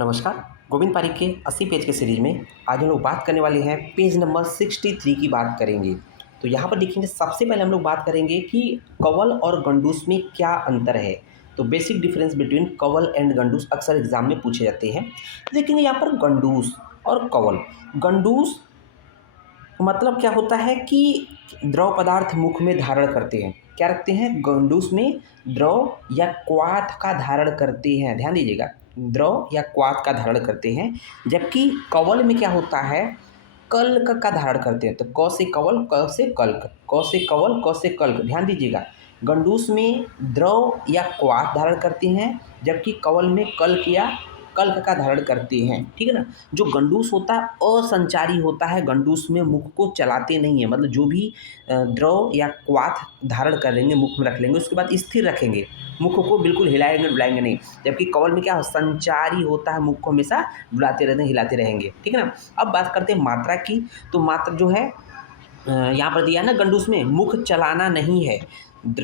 नमस्कार। गोविंद पारिक के 80 पेज के सीरीज में आज हम लोग बात करने वाले हैं पेज नंबर 63 की बात करेंगे। तो यहाँ पर देखेंगे सबसे पहले हम लोग बात करेंगे कि कवल और गंडूस में क्या अंतर है। तो बेसिक डिफरेंस बिटवीन कवल एंड गंडूस अक्सर एग्जाम में पूछे जाते हैं। तो देखेंगे यहाँ पर गंडूस और कवल। गंडूस मतलब क्या होता है कि द्रव पदार्थ मुख में धारण करते हैं। क्या रखते हैं? गंडूस में द्रव या क्वाथ का धारण करते हैं। ध्यान दीजिएगा, द्रव या क्वाथ का धारण करते हैं। जबकि कवल में क्या होता है? कल्क का धारण करते हैं। तो क से कवल, क से कल्क, क से कवल, क से कल्क। ध्यान दीजिएगा, गंडूस में द्रव या क्वाथ धारण करते हैं, जबकि कवल में कल्क या कल्क का धारण करते हैं। ठीक है ना। जो गंडूस होता है असंचारी होता है। गंडूस में मुख को चलाते नहीं है, मतलब जो भी द्रव या क्वाथ धारण करेंगे मुख में रख लेंगे, उसके बाद स्थिर रखेंगे, मुख को बिल्कुल हिलाएंगे डुलाएंगे नहीं। जबकि कवल में क्या संचारी होता है, मुख को हमेशा डुलाते रहते हैं, हिलाते रहेंगे। ठीक है ना। अब बात करते हैं मात्रा की। तो मात्रा जो है यहाँ पर दिया है ना, गंडूस में मुख चलाना नहीं है।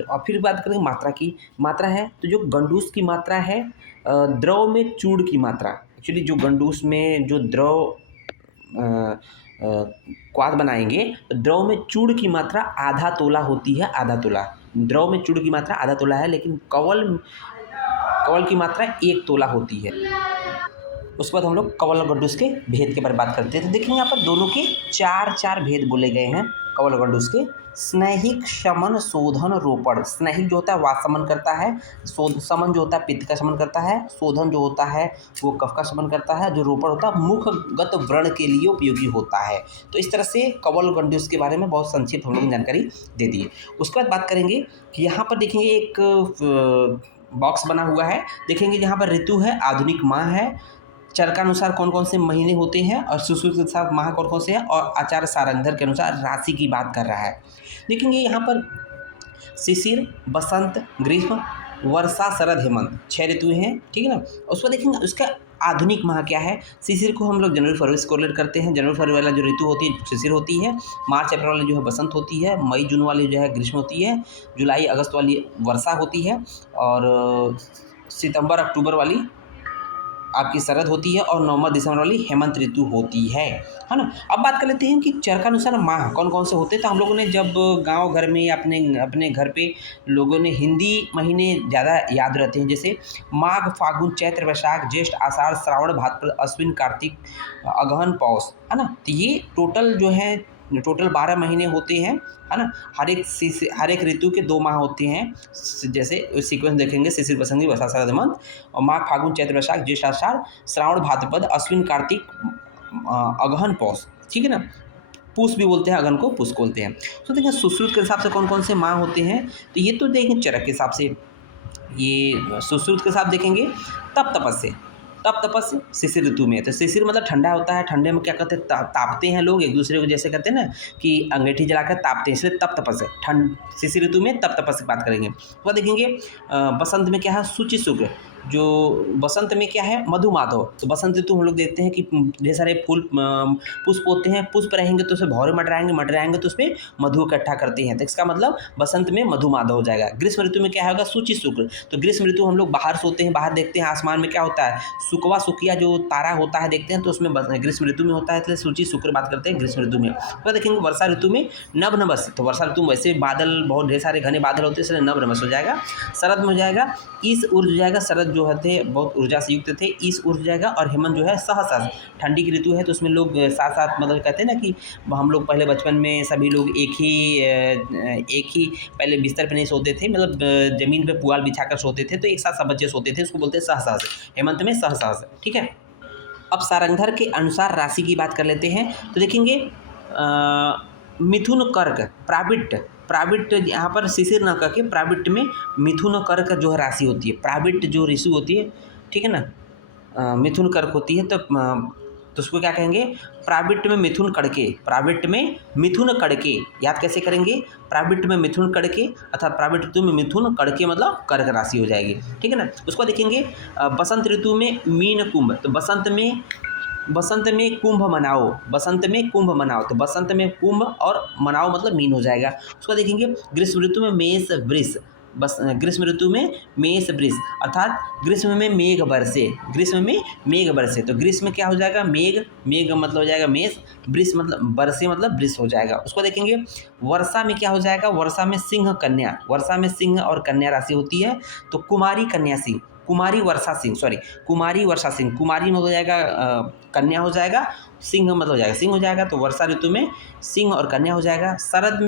और फिर बात करें मात्रा की। मात्रा है तो जो गंडूस की मात्रा है द्रव में चूड़ की मात्रा। एक्चुअली जो गंडूस में जो द्रव क्वाथ बनाएंगे तो द्रव में चूड़ की मात्रा आधा तोला होती है। आधा तोला द्रव में चूड़ की मात्रा आधा तोला है, लेकिन कवल की मात्रा 1 तोला होती है। उसके बाद हम लोग कवल और गंडूस के भेद के बारे में बात करते हैं। तो देखिए यहाँ पर दोनों के चार भेद बोले गए हैं कवल और गंडूस के। स्नैहिक, शमन, शोधन, रोपण। स्नैहिक जो होता है वात शमन करता है। शमन जो होता है पित्त का शमन करता है। शोधन जो होता है वो कफ का शमन करता है। जो रोपण होता है मुखगत व्रण के लिए उपयोगी होता है। तो इस तरह से कवल और गंडूस के बारे में बहुत संक्षिप्त हम लोग जानकारी दे दी है। उसके बाद बात करेंगे कि यहाँ पर देखेंगे एक बॉक्स बना हुआ है। देखेंगे यहाँ पर ऋतु है, आधुनिक माह है, चरकानुसार कौन कौन से महीने होते हैं, और सुश्रुत के साथ माह कौन कौन से हैं, और आचार्य सारंधर के अनुसार राशि की बात कर रहा है। देखेंगे यहाँ पर शिशिर, बसंत, ग्रीष्म, वर्षा, शरद, हेमंत 6 ऋतुएं हैं। ठीक है ना। उसको देखेंगे उसका आधुनिक माह क्या है। शिशिर को हम लोग जनवरी फरवरी से कोरिलेट करते हैं। जनवरी फरवरी वाला जो ऋतु होती है शिशिर होती है। मार्च अप्रैल वाली जो है बसंत होती है। मई जून वाली जो है ग्रीष्म होती है। जुलाई अगस्त वाली वर्षा होती है। और सितंबर अक्टूबर वाली आपकी शरद होती है। और नवंबर दिसंबर वाली हेमंत ऋतु होती है ना। अब बात कर लेते हैं कि चरकानुसार माह कौन कौन से होते हैं। तो हम लोगों ने जब गांव घर में अपने घर पे लोगों ने हिंदी महीने ज़्यादा याद रहते हैं, जैसे माघ, फागुन, चैत्र, वैशाख, ज्येष्ठ, आषाढ़, श्रावण, भाद्रपद, अश्विन, कार्तिक, अगहन, पौष, है ना। तो ये टोटल जो है 12 महीने होते हैं, है ना। हर एक ऋतु के 2 माह होते हैं। जैसे सीक्वेंस देखेंगे, शिशिर, बसंती, वर्षा, शरद, हेमंत। और माघ, फागुन, चैत्र, वैशाख, ज्येष्ठ, आषाढ़, श्रावण, भाद्रपद, अश्विन, कार्तिक, अगहन, पौष। ठीक है ना। पूस भी बोलते हैं, अगहन को पूस बोलते हैं। तो देखिए सुश्रुत के हिसाब से कौन कौन से माह होते हैं। तो ये तो देखें चरक के हिसाब से, ये सुश्रुत के साथ देखेंगे तप तपस्य शिशिर ऋतु में। तो शिशिर मतलब ठंडा होता है। ठंडे में क्या करते हैं, तापते हैं लोग एक दूसरे को, जैसे कहते हैं ना कि अंगीठी जलाकर तापते हैं, इसलिए तप तपस्य। ठंड शिशिर ऋतु में तप तपस्य की बात करेंगे। वह देखेंगे बसंत में क्या है, शुचि शुक्र। जो बसंत में क्या है, मधुमाधव। तो बसंत ऋतु हम लोग देखते हैं कि ढेर सारे फूल पुष्प होते हैं। पुष्प रहेंगे तो उसमें भौरे मटराएंगे तो उसमें मधु इकट्ठा करते हैं। तो इसका मतलब बसंत में मधुमाधव हो जाएगा। ग्रीष्म ऋतु में क्या होगा, सूचि शुक्र। तो ग्रीष्म ऋतु हम लोग बाहर सोते हैं, बाहर देखते हैं आसमान में क्या होता है, सुकवा सुकिया जो तारा होता है देखते हैं, तो उसमें ग्रीष्म ऋतु में होता है, इसलिए सूचि शुक्र बात करते हैं ग्रीष्म ऋतु में। तो देखेंगे वर्षा ऋतु में नभ नभस। तो वर्षा ऋतु में वैसे बादल, बहुत ढेर सारे घने बादल होते हैं, इसलिए नभ नभस हो जाएगा। शरद में हो जाएगा ईस ऊर्ज हो जाएगा। शरद जो थे बहुत ऊर्जा से युक्त थे, ईस ऊर्ज जाएगा। और हेमंत जो है सहसा, ठंडी की ऋतु है, तो उसमें लोग साथ साथ मतलब कहते हैं ना कि हम लोग पहले बचपन में सभी लोग एक ही पहले बिस्तर पे नहीं सोते थे, मतलब ज़मीन पे पुआल बिछाकर सोते थे, तो एक साथ सब बच्चे सोते थे, उसको बोलते हैं सहसा। हेमंत में सहसा। ठीक है। अब सारंगधर के अनुसार राशि की बात कर लेते हैं। तो देखेंगे मिथुन, कर्क, प्राविट यहाँ पर शिशिर न करके प्राविट में मिथुन कर्क जो है राशि होती है। प्राविट जो ऋषि होती है, ठीक है ना, मिथुन कर्क होती है। तो उसको क्या कहेंगे, प्राविट में मिथुन कड़के। याद कैसे करेंगे, प्राविट में मिथुन कड़के अर्थात प्राविट ऋतु में मिथुन कड़के मतलब कर्क राशि हो जाएगी। ठीक है ना। उसको देखेंगे बसंत ऋतु में मीन, कुंभ। तो बसंत में कुंभ मनाओ। तो बसंत में कुंभ और मनाओ मतलब मीन हो जाएगा। उसको देखेंगे ग्रीष्म ऋतु में मेष, वृष। बस ग्रीष्म ऋतु में मेष वृष, अर्थात ग्रीष्म में मेघ बरसे, ग्रीष्म में मेघ बरसे। तो ग्रीष्म क्या हो जाएगा, मेघ, मेघ मतलब हो जाएगा मेष, वृष मतलब बरसे मतलब वृष हो जाएगा। उसको देखेंगे वर्षा में क्या हो जाएगा, वर्षा में सिंह कन्या, वर्षा में सिंह और कन्या राशि होती है, तो कुमारी कन्या सिंह, कुमारी वर्षा सिंह, सॉरी कुमारी वर्षा सिंह, कुमारी में हो जाएगा कन्या हो जाएगा, सिंह मतलब हो जाएगा सिंह हो जाएगा, तो वर्षा ऋतु में सिंह और कन्या हो जाएगा। शरद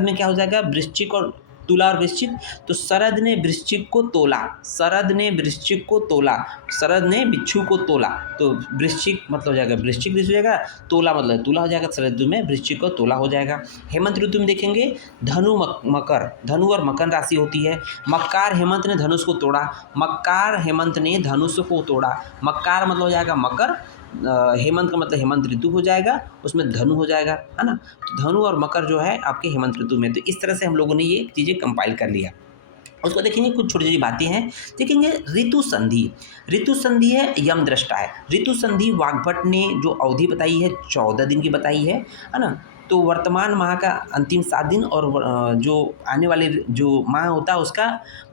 में क्या हो जाएगा, वृश्चिक और तुला और वृश्चिक, तो शरद ने वृश्चिक को तोला, शरद ने वृश्चिक को तोला, शरद ने बिच्छू को तोला, तो वृश्चिक मतलब हो जाएगा वृश्चिक ऋतु हो जाएगा, तोला मतलब तुला हो जाएगा, शरद ऋतु में वृश्चिक को तोला हो जाएगा। हेमंत ऋतु में देखेंगे धनु मकर, धनु और मकर राशि होती है। मक्कार हेमंत ने धनुष को तोड़ा, मक्कार हेमंत ने धनुष को तोड़ा, मक्कार मतलब हो जाएगा मकर, हेमंत का मतलब हेमंत ऋतु हो जाएगा, उसमें धनु हो जाएगा, है ना। तो धनु और मकर जो है आपके हेमंत ऋतु में। तो इस तरह से हम लोगों ने ये चीज़ें कंपाइल कर लिया। उसको देखेंगे कुछ छोटी छोटी बातें हैं, देखेंगे ऋतु संधि। ऋतु संधि है यम दृष्टा है। ऋतु संधि वाग्भट ने जो अवधि बताई है 14 दिन की बताई है ना। तो वर्तमान माह का अंतिम 7 दिन और जो आने वाले जो माह होता है उसका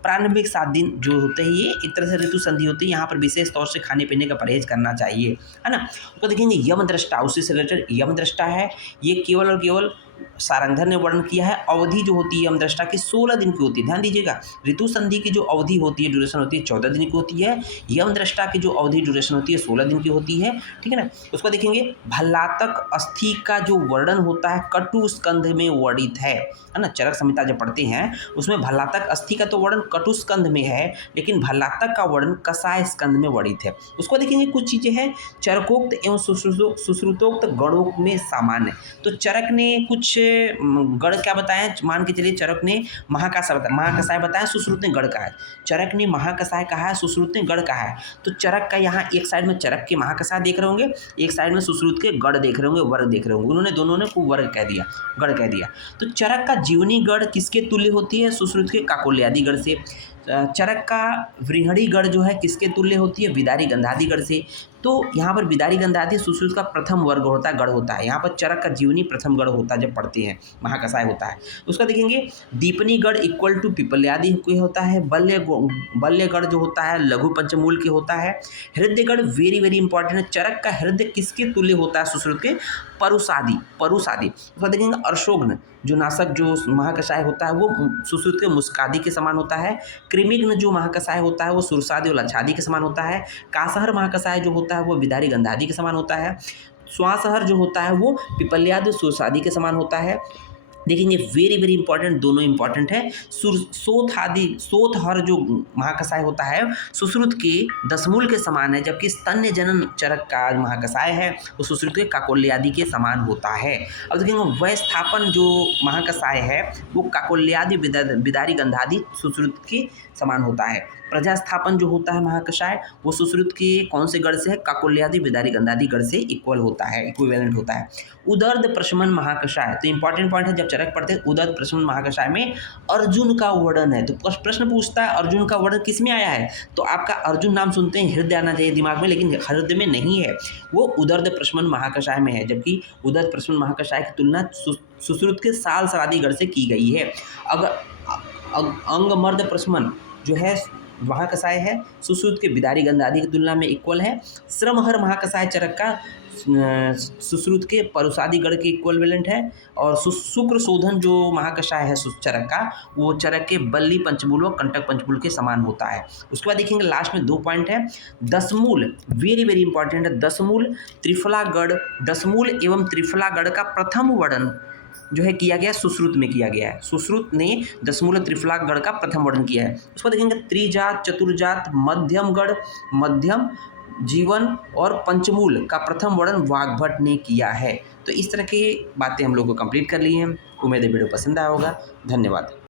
प्रारंभिक 7 दिन जो होते हैं, ये एक तरह से ऋतु संधि होती है। यहाँ पर विशेष तौर से खाने पीने का परहेज करना चाहिए, है ना। तो देखेंगे यम दृष्टा, उसी से रिलेटेड यम दृष्टा है, ये केवल और केवल सारंगधर ने वर्णन किया है। अवधि जो होती है यम दृष्टा की 16 दिन की होती है, ध्यान दीजिएगा। ऋतु संधि की जो अवधि होती है, ड्यूरेशन होती है 14 दिन की होती है। यम दृष्टा की जो अवधि ड्यूरेशन होती है 16 दिन की होती है, ठीक है ना। उसको देखेंगे भल्लातक अस्थि का जो वर्णन होता है कटु स्कंध में वर्णित है ना। चरक संहिता जब पढ़ते हैं उसमें भल्लातक अस्थि का तो वर्णन कटु स्कंध में है, लेकिन भल्लातक का वर्णन कसाय स्कंध में वर्णित है। उसको देखेंगे कुछ चीज़ें हैं चरकोक्त एवं सुश्रुतोक्त गणों में सामान्य। तो चरक ने कुछ गण क्या बताया, मान के चलिए चरक ने महाकसाय बताया, सुश्रुत ने गढ़ कहा है। चरक ने महाकसाय कहा है, सुश्रुत ने गढ़ कहा है। तो चरक का यहाँ एक साइड में चरक के महाकसाय देख रहे होंगे, एक साइड में सुश्रुत के गढ़ देख रहे होंगे, वर्ग देख रहे होंगे। उन्होंने दोनों ने खूब वर्ग कह दिया, गढ़ कह दिया। तो चरक का जीवनी गढ़ किसके तुल्य होती है, सुश्रुत के काकोल्यादि गढ़ से। चरक का वृहणी गढ़ जो है किसके तुल्य होती है, विदारी गंधादि गढ़ से। तो यहाँ पर विदारी गंधादि सुश्रुत का प्रथम वर्ग होता है, गढ़ होता है। यहाँ पर चरक का जीवनी प्रथम गढ़ होता है जब पढ़ते हैं, महाकसाय होता है। उसका देखेंगे दीपनी गढ़ इक्वल टू पिपल्यादि के होता है। बल्यगढ़ जो होता है लघु पंचमूल के होता है। हृदयगढ़ वेरी वेरी इंपॉर्टेंट है। चरक का हृदय किसके तुल्य होता है, सुश्रुत के परुषादि। उसका देखेंगे अर्शोग्न जो नासक जो महाकसाय होता है वो सुश्रुत के मुस्कादि के समान होता है। कृमिग्न जो महाकसाय होता है वो सुरसादि और लच्छादि के समान होता है। कासहर महाकसाय जो होता है वो विदारी गंधादि के समान होता है। श्वासहर जो होता है वो पिपल्यादि सुरसादि के समान होता है। देखेंगे वेरी वेरी इंपॉर्टेंट, दोनों इंपॉर्टेंट है। सोतहर जो महाकसाय होता है सुश्रुत के दशमूल के समान है, जबकि स्तन्य जनन चरक का महाकसाय है वो सुश्रुत के काकोल्यादि के समान होता है। अब देखेंगे वैस्थापन जो महाकसाय है वो काकोल्यादि विदारी गंधादि सुश्रुत के समान होता है। प्रजास्थापन जो होता है महाकसाय वो सुश्रुत के कौन से गढ़ से है, काकोल्यादि विदारी गंधादि गढ़ से इक्वल होता है, इक्विवेलेंट होता है। उदर्द प्रशमन महाकसाय, तो इंपॉर्टेंट पॉइंट है जब चरक पढ़ते हैं उदर्द प्रशमन महाकसाय में अर्जुन का वर्णन है। तो प्रश्न पूछता है अर्जुन का वर्णन किस में आया है, तो आपका अर्जुन नाम सुनते हैं हृदय आना चाहिए दिमाग में, लेकिन हृदय में नहीं है, वो उदर्द प्रशमन महाकसाय में है। जबकि उदर्द प्रशमन महाकसाय की तुलना सुश्रुत के साल सरादी गढ़ से की गई है। अगर अंगमर्द प्रशमन जो है महाकसाय है सुश्रुत के विदारी गंधादि की तुलना में इक्वल है। श्रमहर महाकसाय चरक का सुश्रुत के परुषादि गढ़ के इक्वलवेलेंट है। और शुक्र शोधन जो महाकसाय है चरक का वो चरक के बल्ली पंचमूल व कंटक पंचमूल के समान होता है। उसके बाद देखेंगे लास्ट में 2 पॉइंट है। दशमूल वेरी वेरी इंपॉर्टेंट है। दशमूल त्रिफलागढ़, दशमूल एवं त्रिफलागढ़ का प्रथम वर्णन जो है किया गया सुश्रुत में किया गया है। सुश्रुत ने दशमूल त्रिफलागढ़ का प्रथम वर्णन किया है। उसको देखेंगे त्रिजात चतुर्जात मध्यमगढ़, मध्यम जीवन और पंचमूल का प्रथम वर्णन वाग्भट ने किया है। तो इस तरह की बातें हम लोग को कंप्लीट कर ली हैं। उम्मीद है वीडियो पसंद आया होगा। धन्यवाद।